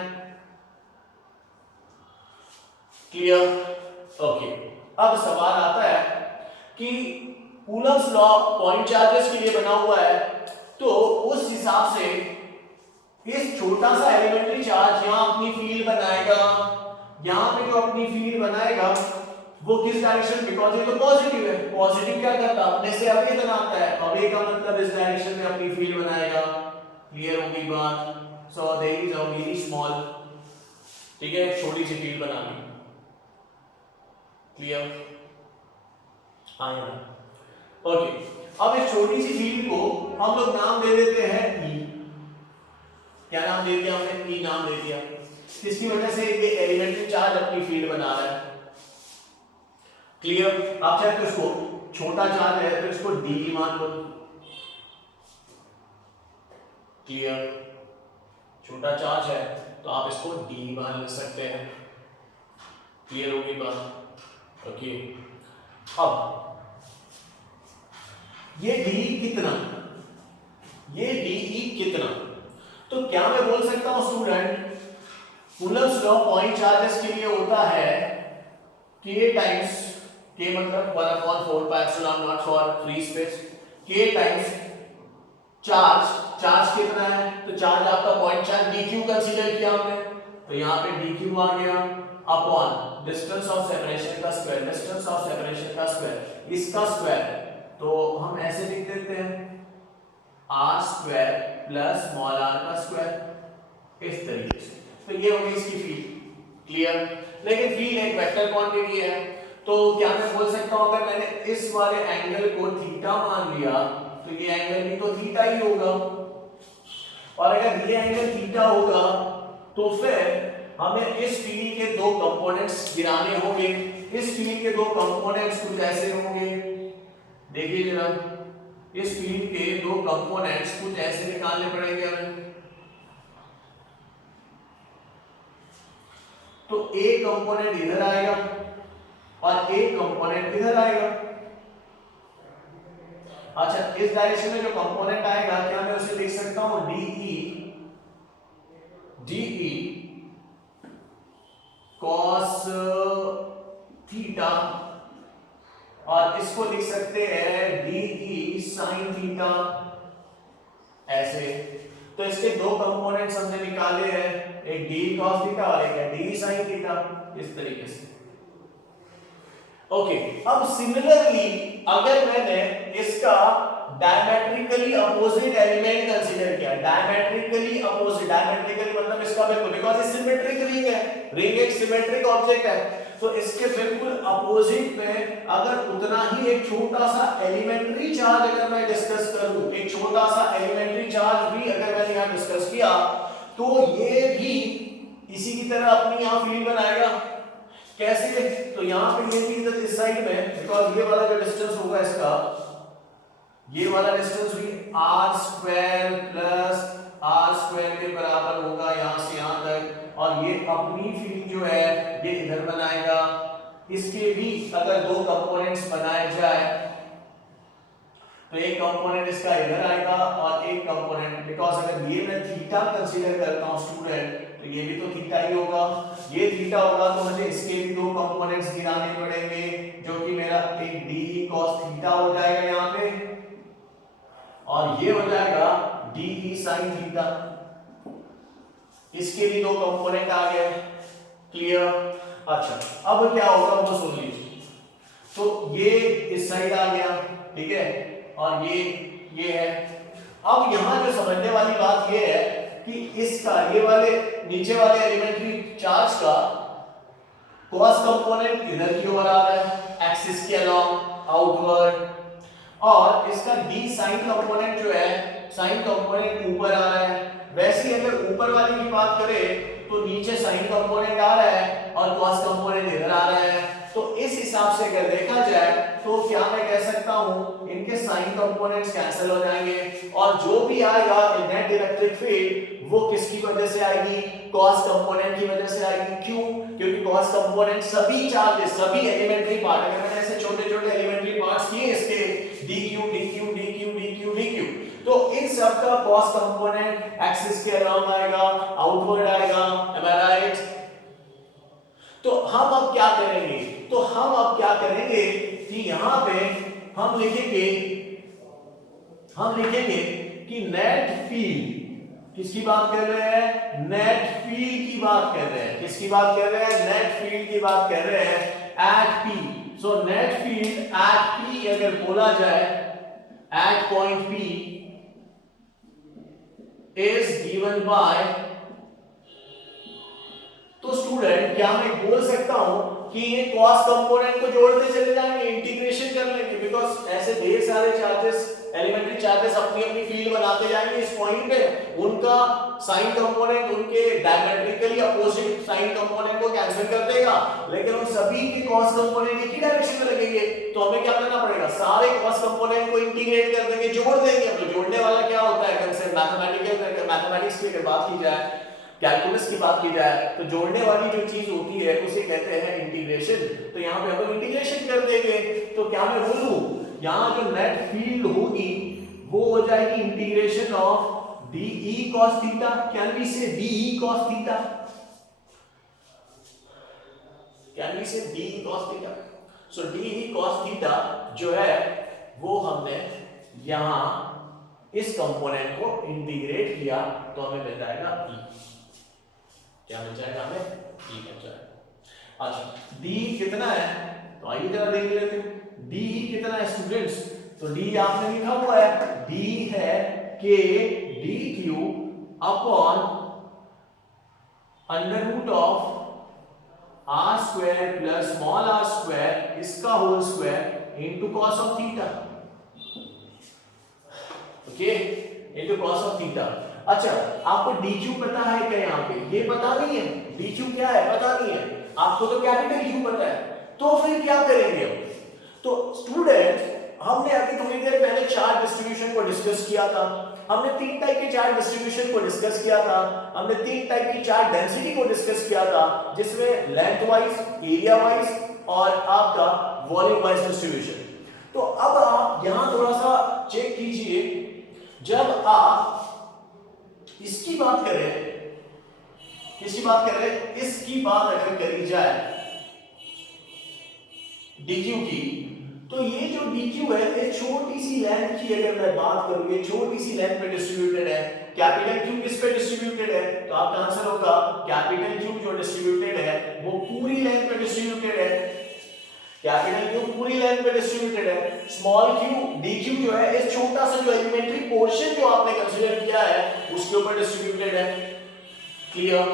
क्लियर? ओके। अब सवाल आता है कि कूलम्स लॉ पॉइंट चार्जेस के लिए बना हुआ है, तो उस हिसाब से इस छोटा सा एलिमेंट्री चार्ज यहां अपनी फील्ड बनाएगा, यहां पे जो अपनी फील्ड बनाएगा वो किस डायरेक्शन? बिकॉज ये तो पॉजिटिव है, पॉजिटिव क्या करता है? अपने से अवे बनाता है, अवे का मतलब इस डायरेक्शन में अपनी फील्ड बनाएगा। क्लियर होगी बात? So there is a very small, ठीक है, छोटी सी फील्ड बनानी। क्लियर? आया? ओके। अब इस छोटी सी फील्ड को हम लोग नाम दे देते हैं E। क्या नाम दे दिया हमने? E नाम दे दिया। इसकी वजह से ये एलिमेंट्री चार्ज अपनी फील्ड बना रहा है। क्लियर? आप चाहे तो इसको छोटा चार्ज है तो इसको डी मान लो। क्लियर? छोटा चार्ज है तो आप इसको डी मान ले सकते हैं। क्लियर होगी बात? ओके। अब ये डी कितना, ये डी कितना, तो क्या मैं बोल सकता हूं student, coulomb's law point charges के लिए होता है k टाइम्स, k मतलब 1/4πε0 for free space, k times charge, charge कितना है? तो चार्ज आपका पॉइंट चार्ज dq कंसीडर किया हमने, तो यहां पे dq आ गया अपॉन डिस्टेंस ऑफ सेपरेशन का स्क्वायर, डिस्टेंस ऑफ सेपरेशन का स्क्वायर, इसका स्क्वायर, तो हम ऐसे लिख देते हैं r square plus small r का स्क्वायर, इस तरीके से। तो ये होगी इसकी फील्ड। क्लियर? लेकिन फील्ड एक वेक्टर क्वांटिटी है, तो क्या मैं बोल सकता हूं अगर मैंने इस वाले एंगल को थीटा मान लिया तो ये एंगल भी तो थीटा ही होगा, और अगर ये एंगल थीटा होगा तो फिर हमें इस फील्ड के दो कंपोनेंट्स गिराने होंगे। इस फील्ड के दो कंपोनेंट्स कुछ ऐसे होंगे, देखिए जरा, इस फील्ड के दो कंपोनेंट्स कुछ ऐसे निकालने पड़ेंगे हमें। तो एक कंपोनेंट इधर आएगा और एक कंपोनेंट इधर आएगा। अच्छा, इस डायरेक्शन में जो कंपोनेंट आएगा क्या मैं उसे लिख सकता हूं DE cos थीटा, और इसको लिख सकते हैं DE sin थीटा, ऐसे। तो इसके दो कंपोनेंट्स हमने निकाले हैं, एक DE cos थीटा और एक है DE sin थीटा, इस तरीके से। ओके। अब सिमिलरली अगर मैंने इसका डायमेट्रिकली अपोजिट एलिमेंट कंसीडर किया, डायमेट्रिकली अपोजिट, डायमेट्रिकली मतलब इसका बिल्कुल, बिकॉज़ ये सिमेट्रिक रिंग है, रिंग एक सिमेट्रिक ऑब्जेक्ट है, तो इसके बिल्कुल अपोजिट में अगर उतना ही एक छोटा सा एलिमेंट्री चार्ज अगर मैं डिस्कस करूं, एक छोटा सा एलिमेंट्री चार्ज भी अगर मैंने यहां डिस्कस किया, तो ये भी इसी की तरह अपनी यहां फील्ड बनाएगा। कैसे? तो यहां पे ये चीज इस साइड में, बिकॉज़ ये वाला जो डिस्टेंस होगा इसका, ये वाला डिस्टेंस भी r square plus r square के बराबर होगा यहां से यहां तक, और ये अपनी फील्ड जो है ये इधर बनाएगा। इसके भी अगर दो कंपोनेंट्स बनाए जाए तो एक कंपोनेंट इसका इधर आएगा और एक कंपोनेंट, बिकॉज़ अगर ये मैं थीटा कंसीडर करता हूं स्टूडेंट, तो ये भी तो थीटा ही होगा, ये थीटा होगा, तो मुझे इसके भी दो कंपोनेंट्स गिराने पड़ेंगे, जो कि मेरा एक DE cos थीटा हो जाएगा यहां पे, और ये हो जाएगा DE sin थीटा, इसके भी दो कंपोनेंट आ गए। क्लियर? अच्छा, अब क्या होगा वो सुन लीजिए। तो ये इस साइड आ गया, ठीक है, और ये है, अब यहां जो समझने वाली बात ये है कि इसका ये वाले नीचे वाले एलिमेंट्री चार्ज का कॉस कंपोनेंट इधर की ओर आ रहा है एक्सिस के अलोंग आउटवर्ड, और इसका डी साइन कंपोनेंट जो है साइन कंपोनेंट ऊपर आ रहा है। वैसे ही अगर ऊपर वाली की बात करें तो नीचे साइन कंपोनेंट आ रहा है और कॉस कंपोनेंट इधर आ रहा है। तो इस हिसाब से अगर देखा जाए तो क्या मैं कह सकता हूं इनके साइन कंपोनेंट्स कैंसिल हो जाएंगे और जो भी आएगा नेट इलेक्ट्रिक फील्ड वो किसकी वजह से आएगी, कॉस कंपोनेंट की वजह से आएगी। क्यों? क्योंकि कॉस कंपोनेंट सभी चार्जेस सभी एलिमेंट्री पार्ट, अगर मैंने ऐसे छोटे-छोटे एलिमेंट्री पार्ट्स किए इसके dq dq dq dq dq, तो इन सब का कॉस कंपोनेंट एक्सिस के अराउंड आएगा, आउटवर्ड आएगा। एम आई राइट? तो हम अब क्या करेंगे कि यहां पे हम लिखेंगे कि नेट फील्ड किसकी बात कर रहे हैं, नेट फील्ड की बात कर रहे हैं। किसकी बात कर रहे हैं? नेट फील्ड की बात कर रहे हैं at P. So net field at P अगर बोला जाए at point P is given by, तो स्टूडेंट क्या मैं बोल सकता हूं कि ये कॉस कंपोनेंट को जोड़ते चले जाएंगे, इंटीग्रेशन कर लेंगे, बिकॉज ऐसे ढेर सारे चार्जेस एलिमेंट्री चार्जेस अपनी अपनी फील्ड बनाते जाएंगे इस पॉइंट पे, उनका साइन कंपोनेंट उनके डायमेट्रिकली अपोजिट साइन कंपोनेंट को कैंसिल कर देगा, लेकिन उन सभी के कॉस कंपोनेंट एक ही डायरेक्शन में लगेंगे। तो हमें क्या करना पड़ेगा, सारे कॉस कंपोनेंट को इंटीग्रेट कर देंगे, जोड़ देंगे। अब जोड़ने वाला क्या होता है, कंसेप्ट मैथमेटिक्स की अगर बात की जाए, कैलकुलस की बात की जाए, तो जोड़ने वाली जो चीज होती है उसे कहते हैं इंटीग्रेशन। तो यहाँ पे हम इंटीग्रेशन कर देंगे। तो क्या मैं बोलूं, यहाँ जो नेट फील्ड होगी वो हो जाएगी integration of d E cos theta. Can we say d E cos theta, can we say d E cos theta. So d E cos theta जो है वो हमने यहां इस कंपोनेंट को इंटीग्रेट किया तो हमें मिल जाएगा ई। क्या मिल जाएगा हमें? ई मिल जाएगा। अच्छा डी कितना है, तो आइए जरा देख लेते हैं डी कितना है स्टूडेंट्स। तो डी आपने लिखा हुआ है, डी है K D Q upon under root of R square plus small R square इसका whole square into cos of theta. Okay, into cos of theta. अच्छा आपको dq पता है क्या? यहाँ पे ये पता नहीं है, dq क्या है पता नहीं है आपको, तो कैपिटल Q पता है। तो फिर क्या करेंगे हम? तो स्टूडेंट हमने अभी थोड़ी देर पहले चार्ज डिस्ट्रीब्यूशन को डिस्कस किया था। हमने तीन टाइप के चार्ज डिस्ट्रीब्यूशन को डिस्कस किया था। हमने तीन टाइप की चार्ज डेंसिटी को डिस्कस किया था, जिसमें लेंथ वाइज, एरिया वाइज और आपका वॉल्यूम वाइज डिस्ट्रीब्यूशन। तो अब आप यहां थोड़ा सा चेक कीजिए, जब आप इसकी बात करें, किसकी बात कर रहे हैं, इसकी बात अगर करी जाए dq की, तो ये जो dq है ये छोटी सी लेंथ की अगर मैं बात करूं, ये छोटी सी लेंथ पे डिस्ट्रीब्यूटेड है। कैपिटल Q किस पे डिस्ट्रीब्यूटेड है, तो आपका आंसर होगा कैपिटल Q जो डिस्ट्रीब्यूटेड है वो पूरी लेंथ पे डिस्ट्रीब्यूटेड है। कैपिटल Q पूरी लेंथ पे डिस्ट्रीब्यूटेड है। स्मॉल q dq जो है इस छोटा सा जो एलिमेंट्री पोर्शन जो आपने कंसीडर किया है उसके ऊपर डिस्ट्रीब्यूटेड है। क्लियर?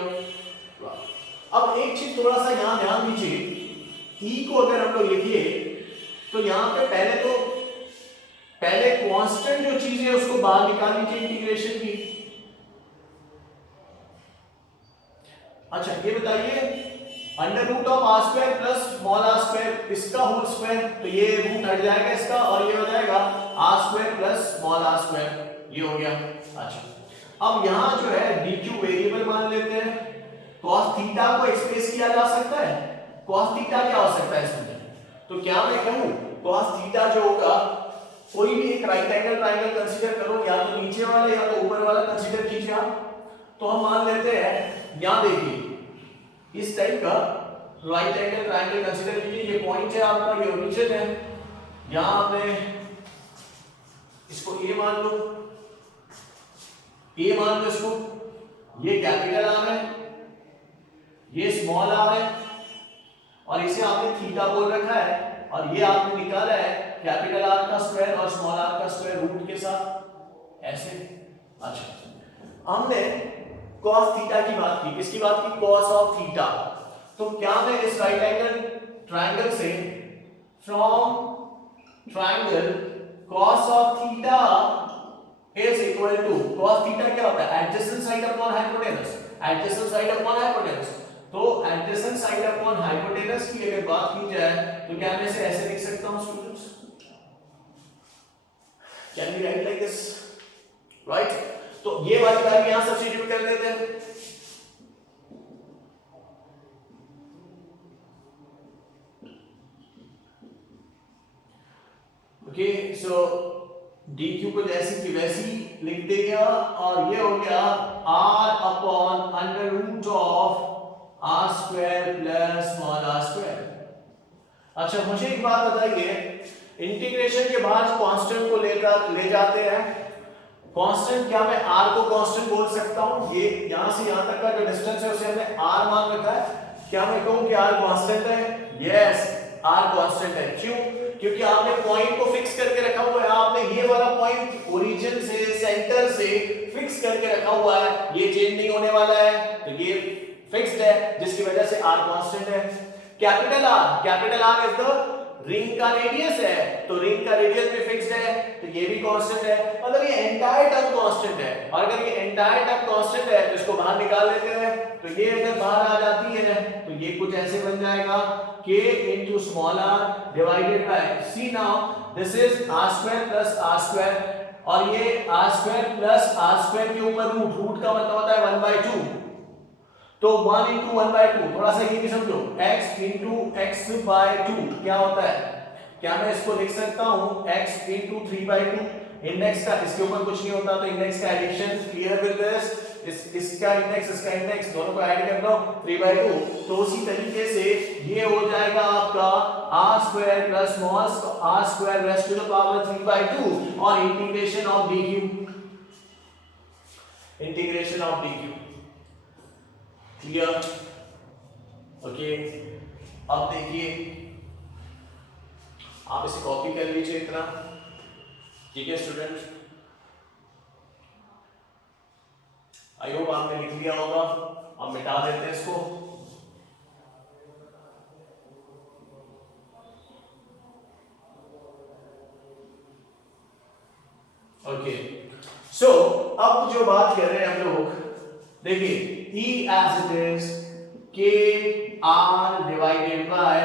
अब एक चीज थोड़ा सा यहां ध्यान दीजिए, e को अगर हम लोग लिखिए तो यहां पे पहले कांस्टेंट जो चीज है उसको बाहर निकाल लीजिए इंटीग्रेशन की। अच्छा ये बताइए, under root of R square plus small R square इसका होल स्क्वायर, तो ये रूट हट जाएगा इसका और ये हो जाएगा R square plus small R square, ये हो गया। अच्छा अब यहां जो है dq वेरिएबल मान लेते हैं। cos थीटा को एक्सप्रेस किया जा सकता है, cos थीटा क्या हो सकता है इसमें, तो क्या मैं कहूं cos थीटा जो होगा, कोई भी एक राइट एंगल ट्रायंगल कंसीडर करो, या तो नीचे वाला या तो ऊपर वाला कंसीडर कीजिए आप। तो हम मान लेते हैं, यहां देखिए इस टाइप का राइट एंगल ट्रायंगल कंसीडर कीजिए, ये पॉइंट है आपका, ये ओरिजिन है, यहां आपने इसको a मान लो, a मान लो इसको, ये कैपिटल आर है, ये स्मॉल आर है, और इसे आपने थीटा बोल रखा है, और ये आपने निकाला है कैपिटल आर का स्क्वायर और स्मॉल आर का स्क्वायर रूट के साथ, ऐसे। अच्छा, हमने cos थीटा की बात की, किसकी बात की? cos of theta. तो क्या मैं इस राइट एंगल ट्रायंगल से from triangle cos of theta is equal to cos theta क्या होता है? Adjacent side upon hypotenuse, adjacent side upon hypotenuse. तो एडजेसेंट साइड अपॉन हाइपोटेनस की अगर बात की जाए तो क्या मैं इसे ऐसे लिख सकता हूं students? Can we write like this, right? तो ये वाली वैल्यू यहां सब्स्टिट्यूट कर देते हैं। ओके, सो dq को जैसी की वैसी लिख देगा और ये हो गया r upon under root of r square plus small r square. अच्छा, मुझे एक बात बताइए, इंटीग्रेशन के बाद कांस्टेंट को ले जाते हैं। कांस्टेंट, क्या मैं r को कांस्टेंट बोल सकता हूं? ये यहां से यहां तक का जो डिस्टेंस है उसे हमने r मान रखा है। क्या मैं कहूं कि r कांस्टेंट है? यस, r कांस्टेंट है। क्यों? क्योंकि आपने पॉइंट को फिक्स करके रखा हुआ है। आपने ये वाला पॉइंट ओरिजिन से, सेंटर से फिक्स करके रखा हुआ है, ये चेंज नहीं होने वाला है, तो ये फिक्स्ड है, जिसकी वजह से r कांस्टेंट है। Capital R is the ring का रेडियस है, तो रिंग का रेडियस भी फिक्स्ड है, तो ये भी कांस्टेंट है। मतलब ये एंटायर टर्म कांस्टेंट है, और अगर ये एंटायर टर्म कांस्टेंट है तो इसको बाहर निकाल लेते हैं, तो ये अगर बाहर आ जाती है तो ये कुछ ऐसे बन जाएगा k into small r divided by, see now this is r square plus r square, और ये r square plus r square के ऊपर रूट का मतलब होता है 1/2, तो 1 into 1/2, थोड़ा सा ये भी समझो, x into x/2 क्या होता है? क्या मैं इसको लिख सकता हूं x into 3/2? इंडेक्स का इसके ऊपर कुछ नहीं होता, तो इंडेक्स का एडिशन क्लियर विद दिस, इसका इंडेक्स दोनों को ऐड कर लो 3/2, तो उसी तरीके से ये हो जाएगा आपका r square plus small r square raise to the power 3/2 और integration of dq clear? Okay, अब देखिए, आप इसे कॉपी कर लीजिए इतना, ठीक है स्टूडेंट? आई होप आपने लिख लिया होगा। अब मिटा देते हैं इसको। ओके, सो अब जो बात कर रहे हैं हम लोग, देखिए E as it is k r divided by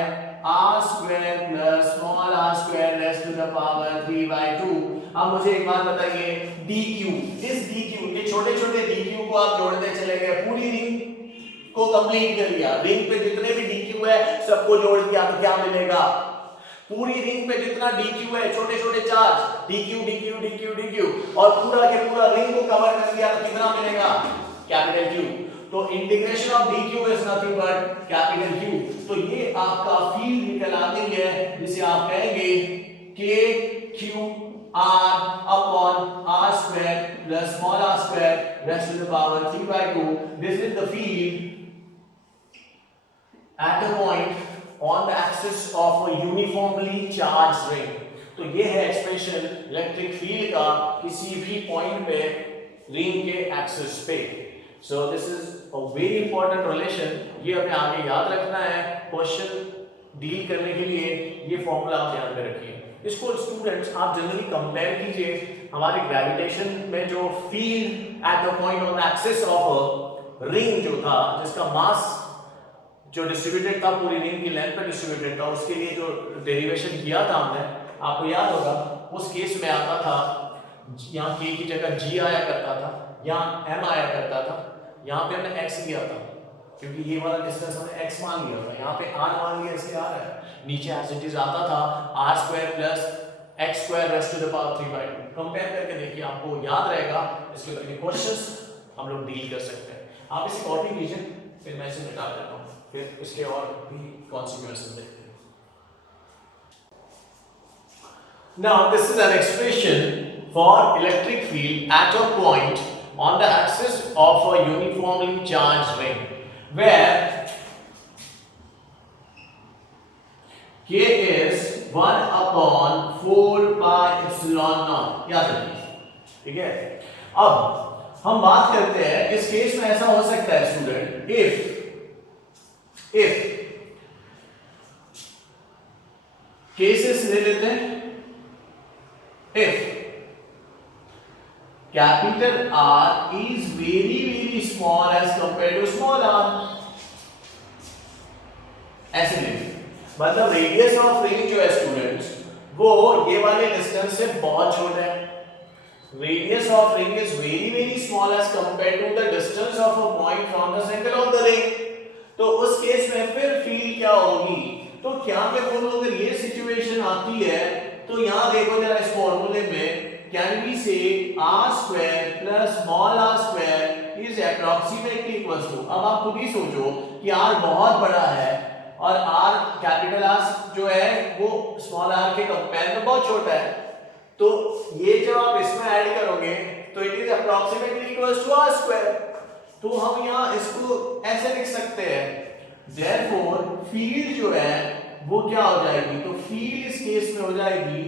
r square plus small r square raised to the power 3/2। अब मुझे एक बात बताइए, dq, इस dq, ये छोटे छोटे dq को आप जोड़ते चले गए, पूरी रिंग को कंप्लीट कर लिया, रिंग पे जितने भी dq है सबको जोड़ दिया, तो क्या मिलेगा? पूरी रिंग पे जितना dq है, छोटे छोटे charge dq dq dq dq, और पूरा के पूरा रिंग को कवर कर दिया, तो कितना मिलेगा? Capital Q। तो integration of dq is nothing but capital Q। तो ये आपका फील्ड निकल आती है, जिसे आप कहेंगे k q r upon r square plus small r square raised to the power 3/2। This is the field at a point on the axis of a uniformly charged ring। तो ये है एक्सप्रेशन इलेक्ट्रिक फील्ड का किसी भी पॉइंट पे रिंग के एक्सिस पे। So this is a very important relation, ये हमें आगे याद रखना है, क्वेश्चन डील करने के लिए ये फॉर्मूला आप ध्यान में रखिए। इसको स्टूडेंट्स आप जनरली कंपेयर कीजिए हमारे ग्रेविटेशन में जो field at the point on the axis of a ring जो था, जिसका मास जो डिस्ट्रीब्यूटेड था पूरी रिंग की लेंथ पे डिस्ट्रीब्यूटेड था, उसके लिए जो डेरिवेशन किया था हमने, आपको याद होगा, उस केस में आता था यहाँ k की जगह g आया करता था, यहाँ m आया करता था, यहाँ पे हमने x लिया था क्योंकि ये वाला डिस्टेंस हमने x मान लिया था, यहाँ पे r मान लिया इसलिए r है, नीचे एज इट इज आता था r square plus x square raise to the power 3/2। Compare करके देखिए, आपको याद रहेगा, इसके ऊपर के क्वेश्चंस हम लोग डील कर सकते हैं। आप इसे कॉपी कीजिए, फिर मैं इसे मिटा देता हूँ, फिर इसके और भी कॉन्सिक्वेंसेस देखते हैं। Now this is an expression for electric field at a point on the axis of a uniformly charged ring where k is 1/4 pi epsilon naught। याद रखिए, ठीक है? अब हम बात करते हैं, इस केस में ऐसा हो सकता है स्टूडेंट, इफ केसेस ले लेते हैं, if capital R is very small as compared to small r, ऐसे नहीं, मतलब रेडियस ऑफ रिंग जो है स्टूडेंट्स वो ये वाले डिस्टेंस से बहुत छोटा है। Radius of ring is very small as compared to the distance of a point from the center of the ring। तो उस केस में फिर फील्ड क्या होगी, तो क्या मैं बोलूं अगर ये सिचुएशन आती है तो यहां देखो जरा इस फॉर्मूले में, can we say r square plus small r square is approximately equal to, अब आप खुद ही सोचो कि r बहुत बड़ा है और r कैपिटल R जो है वो स्मॉल r के कंपेयर में बहुत छोटा है, तो ये जब आप इसमें ऐड करोगे तो it is approximately equal to r square. तो हम यहाँ इसको ऐसे लिख सकते हैं, देयरफॉर फील्ड जो है वो क्या हो जाएगी, तो फील्ड इस केस में हो जाएगी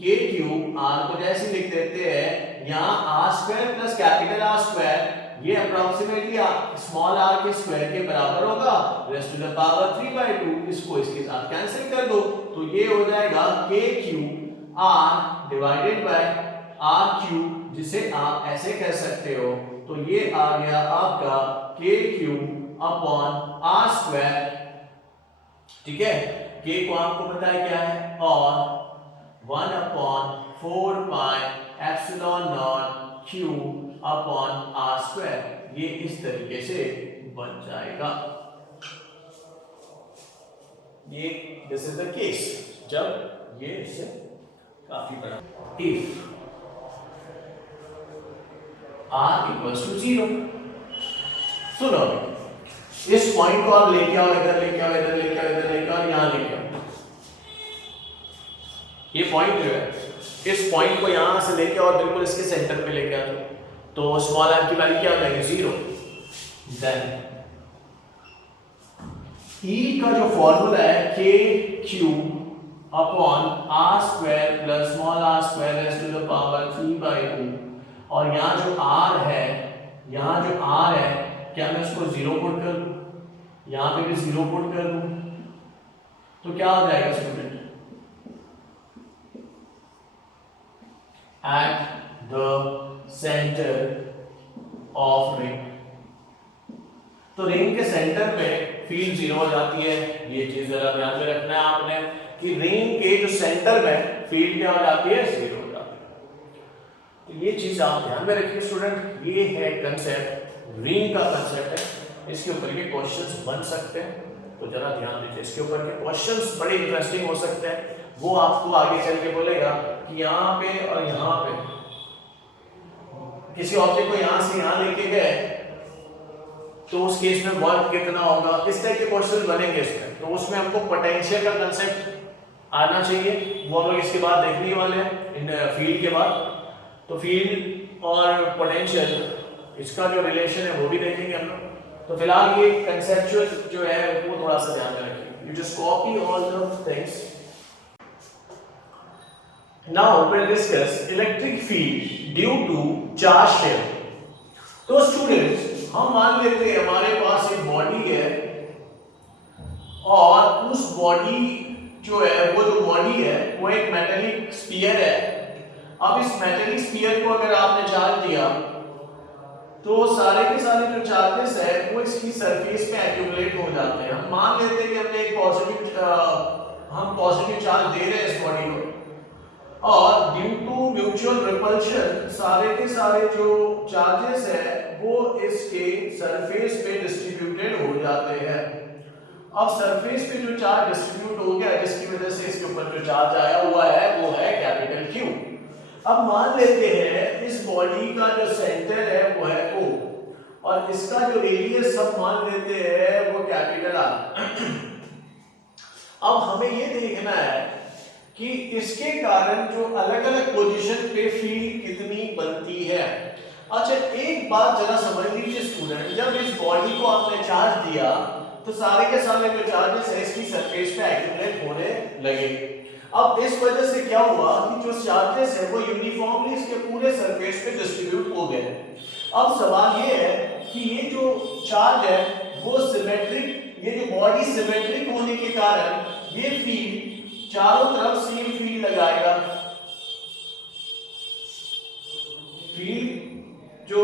k क्यूब, r को जैसे लिख देते हैं यहाँ r square plus capital R square, ये अप्रोक्सीमेटली स्मॉल r के स्क्वायर के बराबर होगा, रेज़ टू द पावर 3/2, इसको इसके साथ कैंसिल कर दो तो ये हो जाएगा k cube r divided by r cube, जिसे आप ऐसे कह सकते हो, तो ये आ गया आपका k cube upon r square, ठीक है, k को आपको पता है क्या है, और 1/4 pi epsilon naught q upon r square, ये इस तरीके से बन जाएगा। ये दिस इज द केस जब ये इससे काफी बड़ा, इफ r इक्वल्स टू 0। सुनो, इस पॉइंट को आप लेके आओ, इधर लेके आओ, इधर लेके आओ, इधर लेके आओ, यहां लेके आओ, ये पॉइंट जो है इस पॉइंट को यहां से लेके और बिल्कुल इसके सेंटर पे लेके आ जाओ, तो स्मॉल r की वैल्यू क्या हो जाएगी, 0। देन E का जो फॉर्मूला है k cube upon r square plus small r square raise to the power 3/2, और यहाँ जो r है, यहाँ जो r है, क्या मैं इसको 0 पुट कर दूं, यहाँ पे भी 0 पुट कर दूं, तो क्या हो जाएगा student, at the centre of ring, तो रिंग के सेंटर पे फील्ड 0 हो जाती है। ये चीज जरा ध्यान में रखना है आपने कि रिंग के जो सेंटर में फील्ड क्या हो जाती है, 0 हो जाती है। तो ये चीज आप ध्यान में रखिए स्टूडेंट, ये है कंसेप्ट, रिंग का कंसेप्ट है, इसके ऊपर के क्वेश्चंस बन सकते हैं, तो जरा ध्यान दीजिए, इसके ऊपर के क्वेश्चंस बड़े इंटरेस्टिंग हो सकते हैं। वो आपको आगे चल के बोलेगा कि यहाँ पे और यहाँ पे किसी ऑब्जेक्ट को यहाँ से यहाँ लेके गए तो उस केस में वर्क कितना होगा, इस टाइप के क्वेश्चन बनेंगे इसमें, तो उसमें हमको पोटेंशियल का कंसेप्ट आना चाहिए, वो हम लोग इसके बाद देखने वाले हैं इन फील्ड के बाद। तो फील्ड और पोटेंशियल इसका जो रिलेशन है वो भी देखेंगे हम लोग। तो फिलहाल ये कंसेप्चुअल जो है वो थोड़ा सा ध्यान में रखिए, you just copy all the things. Now we'll discuss electric field due to charge share। तो स्टूडेंट्स हम मान लेते हैं हमारे पास एक बॉडी है और उस बॉडी जो है वो जो बॉडी है वो एक मेटेलिक स्फीयर है। अब इस मेटेलिक स्फीयर को अगर आपने चार्ज दिया तो सारे के सारे जो चार्जेस है वो इसकी सरफेस पे एक्यूमुलेट हो जाते हैं। हम मान लेते हैं कि हमने एक पॉजिटिव चार्ज दे रहे हैं इस बॉडी को, और ड्यू टू म्यूचुअल रिपल्शन सारे के सारे जो चार्जेस है वो इसके सरफेस पे डिस्ट्रीब्यूटेड हो जाते हैं। अब सरफेस पे जो चार्ज डिस्ट्रीब्यूट हो गया जिसकी वजह से इसके ऊपर जो चार्ज आया हुआ है वो है कैपिटल Q। अब मान लेते हैं इस बॉडी का जो सेंटर है वो है O और इसका जो रेडियस हम मान लेते हैं वो कैपिटल R। अब हमें ये देखना है कि इसके कारण जो अलग-अलग पोजीशन पे फील्ड कितनी बनती है। अच्छा एक बात जरा समझ लीजिए स्टूडेंट, जब इस बॉडी को आपने चार्ज दिया तो सारे के सारे जो चार्जेस है इसकी सरफेस पे एक्यूमुलेट होने लगे। अब इस वजह से क्या हुआ कि जो चार्जेस है वो यूनिफॉर्मली इसके पूरे सरफेस पे डिस्ट्रीब्यूट हो गए। अब सवाल ये है कि ये जो चार्ज है वो सिमेट्रिक, ये जो बॉडी सिमेट्रिक होने के कारण ये फील्ड चारों तरफ सेम फील्ड लगाएगा। फील्ड जो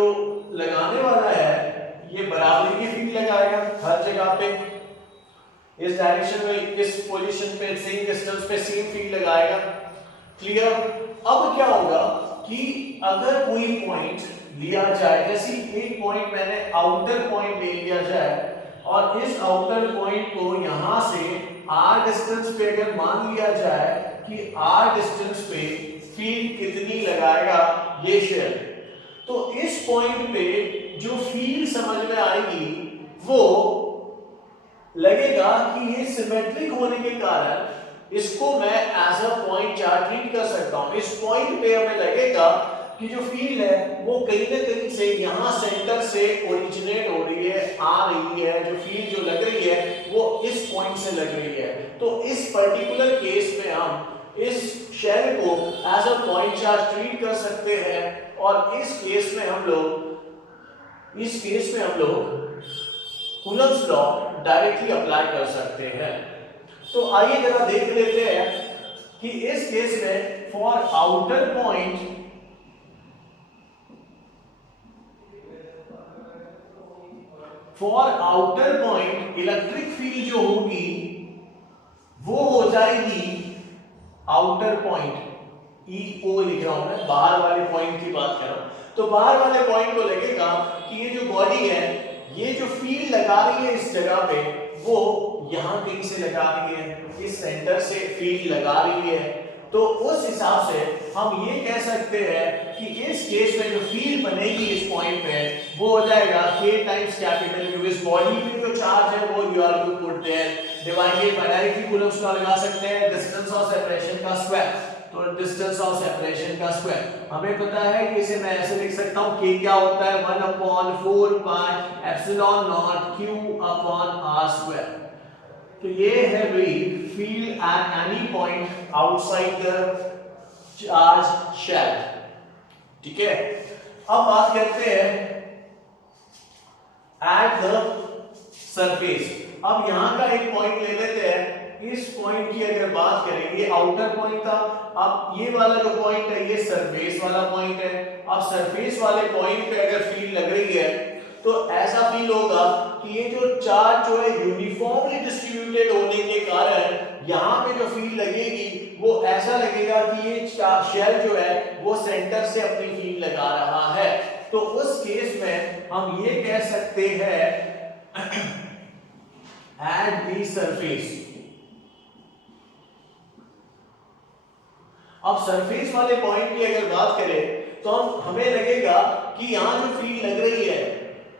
लगाने वाला है ये बराबरी की फील्ड लगाएगा हर जगह पे, इस डायरेक्शन में, इस पोजीशन पे, सेम डिस्टेंस पे सेम फील्ड लगाएगा। क्लियर? अब क्या होगा कि अगर कोई पॉइंट लिया जाए, जैसे एक पॉइंट मैंने आउटर पॉइंट ले लिया जाए और इस आउटर पॉइंट को यहां से r डिस्टेंस पे अगर मान लिया जाए कि r डिस्टेंस पे फील्ड कितनी लगाएगा ये शेल, तो इस पॉइंट पे जो फील्ड समझ में आएगी वो लगेगा कि ये सिमेट्रिक होने के कारण इसको मैं as a point charge treat कर सकता हूं। इस पॉइंट पे हमें लगेगा कि जो फील्ड है वो कहीं ना कहीं से यहां सेंटर से ओरिजिनेट हो रही है, आ रही है, जो फील्ड जो लग रही है वो इस पॉइंट से लग रही है। तो इस पर्टिकुलर केस में हम इस शेल को as a point charge treat कर सकते हैं और इस केस में हम लोग कूलम्ब्स लॉ डायरेक्टली अप्लाई कर सकते हैं। तो आइए जरा देख लेते हैं कि इस केस में for outer point electric field जो होगी वो हो जाएगी आउटर पॉइंट, EO लिख रहा हूं मैं, बाहर वाले पॉइंट की बात कर रहा हूं। तो बाहर वाले पॉइंट को लगेगा कि ये जो बॉडी है, ये जो फील्ड लगा रही है इस जगह पे वो यहां कहीं से लगा रही है, इस सेंटर से फील्ड लगा रही है। तो उस हिसाब से हम ये कह सकते हैं कि इस केस में जो फील्ड बनेगी इस पॉइंट पे वो हो जाएगा K टाइम्स कैपिटल Q। इस बॉडी पे जो चार्ज है वो you are to put there divided by, directly Coulomb's law लगा सकते हैं, डिस्टेंस ऑफ सेपरेशन का स्क्वायर। तो डिस्टेंस ऑफ सेपरेशन का स्क्वायर हमें पता है कि इसे मैं ऐसे लिख सकता हूं, K क्या होता है 1/4 pi epsilon naught Q upon r square. तो ये है भाई field at any point outside the charge shell. ठीक है, अब बात करते हैं एट द सरफेस। अब यहां का एक पॉइंट ले लेते हैं, इस पॉइंट की अगर बात करें, ये आउटर पॉइंट था, अब ये वाला जो पॉइंट है ये सरफेस वाला पॉइंट है। अब सरफेस वाले पॉइंट पे अगर फील्ड लग रही है तो ऐसा फील होगा कि ये जो चार्ज जो है यूनिफॉर्मली डिस्ट्रीब्यूटेड होने के कारण यहां पे जो फील्ड लगेगी वो ऐसा लगेगा कि ये शेल जो है वो सेंटर से अपनी फील्ड लगा रहा है। तो उस केस में हम ये कह सकते हैं एट द सरफेस। अब सरफेस वाले पॉइंट की अगर बात करें तो हमें लगेगा कि यहां जो फील्ड लग रही है,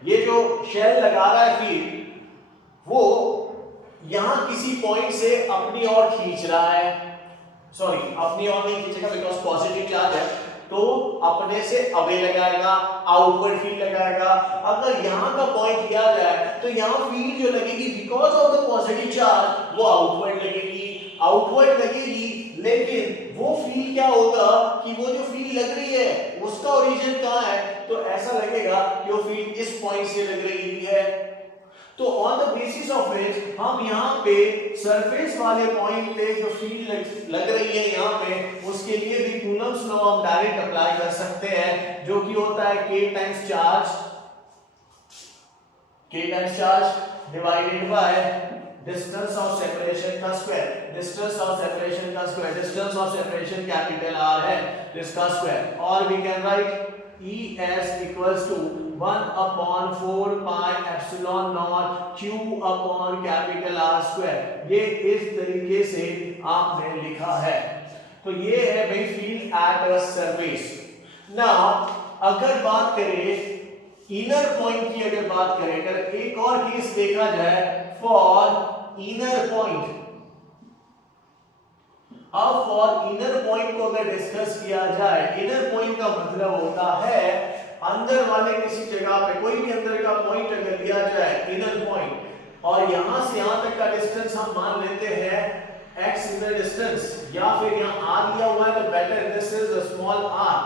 ये जो शेल लगा रहा है फील्ड वो यहां किसी पॉइंट से अपनी ओर खींच रहा है, सॉरी अपनी ओर नहीं खींचेगा बिकॉज़ पॉजिटिव चार्ज है, तो अपने से अवे लगाएगा, आउटवर्ड फील्ड लगाएगा। अगर यहां का पॉइंट लिया जाए तो यहां फील्ड जो लगेगी because of the positive charge वो आउटवर्ड लगेगी, लेकिन वो फील्ड क्या होगा कि वो जो फील्ड लग रही है उसका ओरिजिन कहां है, तो ऐसा लगेगा कि वो फील्ड इस पॉइंट से लग रही है। तो on the basis of which हम यहां पे सरफेस वाले पॉइंट पे जो फील्ड लग रही है यहां पे, उसके लिए भी कूलम्ब्स लॉ हम डायरेक्ट अप्लाई कर सकते हैं, जो कि होता है K times charge divided by distance of separation का square. Distance of separation capital R है, इसका स्क्वायर, और we can write ES equals to 1/4 pi epsilon naught Q upon capital R square. ये इस तरीके से आपने लिखा है। तो ये है भाई field at a surface. Now अगर बात करें इनर पॉइंट की, अगर एक और केस देखा जाए फॉर इनर पॉइंट। अब फॉर इनर पॉइंट को अगर डिस्कस किया जाए, इनर पॉइंट का मतलब होता है अंदर वाले किसी जगह पे कोई भी अंदर का पॉइंट अगर लिया जाए इनर पॉइंट, और यहां से यहां तक का डिस्टेंस हम मान लेते हैं x is the distance, या फिर यहाँ r दिया हुआ है तो better this is a small r।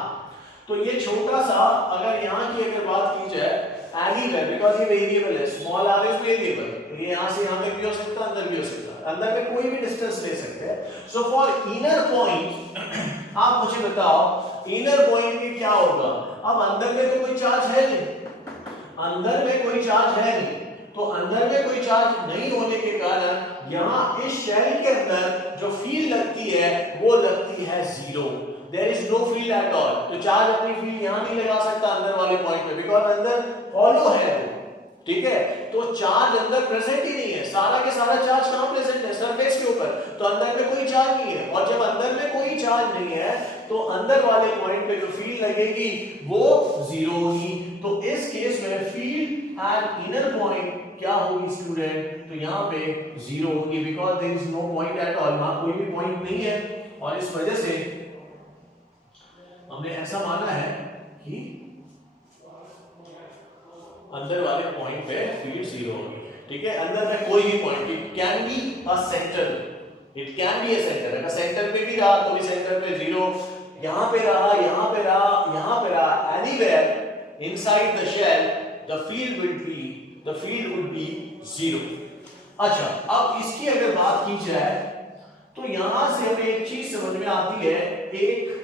तो ये छोटा सा अगर यहाँ की अगर बात की जाए एनीवेयर, बिकॉज ये वेरिएबल है, स्मॉल r इज वेरिएबल, तो ये यहाँ से यहाँ तक भी हो सकता है, अंदर भी हो सकता है, अंदर में कोई भी डिस्टेंस ले सकते हैं। सो फॉर इनर पॉइंट आप मुझे बताओ इनर पॉइंट में क्या होगा। अब अंदर में तो कोई चार्ज है नहीं, अंदर में कोई चार्ज है नहीं, तो अंदर में कोई चार्ज नहीं होने के कारण यहाँ इस शेल के अंदर जो फील्ड लगती है वो लगती है zero. There is no field at all. तो चार्ज अपनी फील्ड यहाँ नहीं लगा सकता अंदर वाले पॉइंट पे, बिकॉज अंदर हॉलो है वो, ठीक है। तो चार्ज अंदर प्रेजेंट ही नहीं है, सारा के सारा चार्ज कहाँ प्रेजेंट है, सरफेस के ऊपर, तो अंदर में कोई चार्ज नहीं है। और जब अंदर में कोई चार्ज नहीं है तो अंदर वाले पॉइंट पे जो फील्ड लगेगी वो जीरो होगी। तो इस केस में फील्ड एट इनर पॉइंट क्या होगी स्टूडेंट, तो यहाँ पे जीरो होगी, because there is no point at all, वहां कोई भी पॉइंट नहीं है। और इस वजह से हमने ऐसा माना है कि अंदर वाले पॉइंट पे फील्ड जीरो होगी, ठीक है। अंदर में कोई भी point, it can be a centre, it can be a centre, अगर सेंटर पे भी रहा तो भी सेंटर पे जीरो, यहां पे रहा, यहां पे रहा, यहां पे रहा, anywhere inside the shell the field would be zero. अच्छा, अब इसकी अगर बात की जाए तो यहां से हमें एक चीज समझ में आती है, एक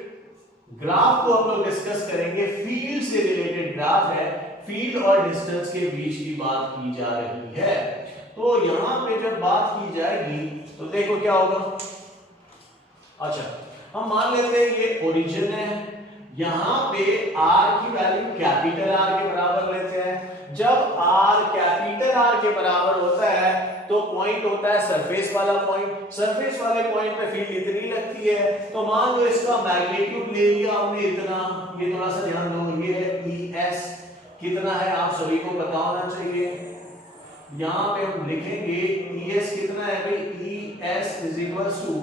ग्राफ को हम लोग डिस्कस करेंगे, फील्ड से रिलेटेड ग्राफ है, फील्ड और डिस्टेंस के बीच की बात की जा रही है। तो यहां पे जब बात की जाएगी तो देखो क्या होगा। अच्छा, हम मान लेते हैं ये ओरिजिन है, यहां पे r की वैल्यू कैपिटल R के बराबर लेते हैं। जब r कैपिटल R के बराबर होता है तो पॉइंट होता है सरफेस वाला पॉइंट, सरफेस वाले पॉइंट पे फील्ड इतनी लगती है, तो मान लो इसका मैग्नीट्यूड ले लिया हमने इतना, ये थोड़ा सा ध्यान दो, ये है ES कितना है आप सभी को पता होना चाहिए। यहाँ पे हम लिखेंगे ES कितना है भाई, ES is equal to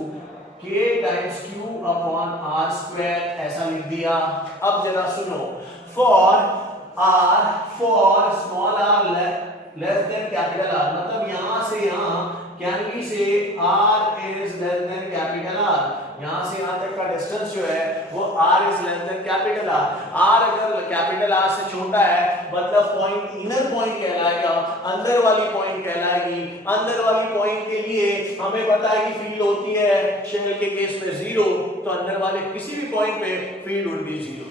K times Q upon R square, ऐसा लिख दिया। अब जरा सुनो, for small r less than capital R, मतलब यहां से यहां can we say R is less than capital R, यहां से यहां तक का डिस्टेंस जो है वो R is less than capital R। R अगर कैपिटल R से छोटा है मतलब पॉइंट इनर पॉइंट कहलाएगा, अंदर वाली पॉइंट कहलाएगी। अंदर वाली पॉइंट के लिए हमें पता है कि फील्ड होती है शेल के केस में जीरो, तो अंदर वाले किसी भी पॉइंट पे फील्ड वुड बी जीरो।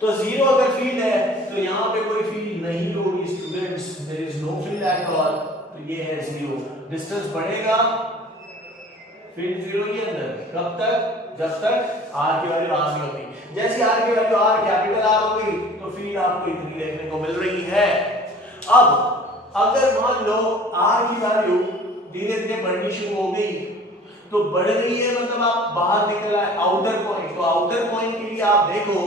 तो जीरो अगर फील्ड है तो यहाँ पे कोई फील्ड नहीं होगी students, there is no field at all, तो ये है जीरो। डिस्टेंस बढ़ेगा, फील्ड जीरो ही अंदर, कब तक, जब तक r की वैल्यू r नहीं होती। जैसे r की वैल्यू r कैपिटल R हो गई तो फील्ड आपको इतनी देखने को मिल रही है। अब अगर मान लो r की वैल्यू धीरे धीरे बढ़नी शुरू हो गई, तो बढ़ रही है मतलब आप बाहर निकल आए आउटर पॉइंट, तो आउटर पॉइंट के लिए आप देखो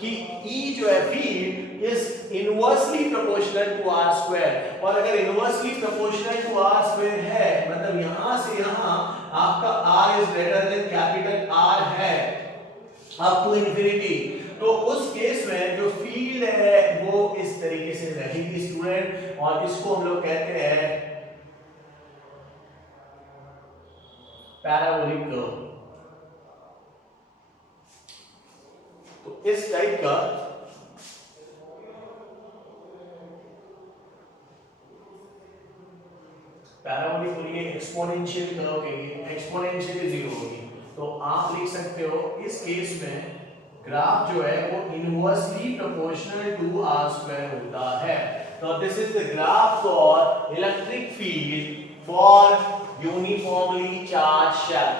कि E जो है field is inversely proportional to R square, और अगर inversely proportional to R square है मतलब यहां से यहां आपका R is greater than capital R है अप टू इंफिनिटी, तो उस केस में जो फील्ड है वो इस तरीके से रहेगी स्टूडेंट, और इसको हम लोग कहते हैं पैराबोलिक कर्व। तो इस टाइप का पैराबोलिक बोलिए, एक्सपोनेंशियल कर्व कहिए, एक्सपोनेंशियल जीरो होगी। तो आप लिख सकते हो इस केस में ग्राफ जो है वो inversely proportional to R square होता है। तो this is the graph for electric field for uniformly charge shell.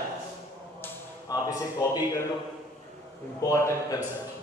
आप इसे कॉपी कर लो, इंपॉर्टेंट कंसेप्ट।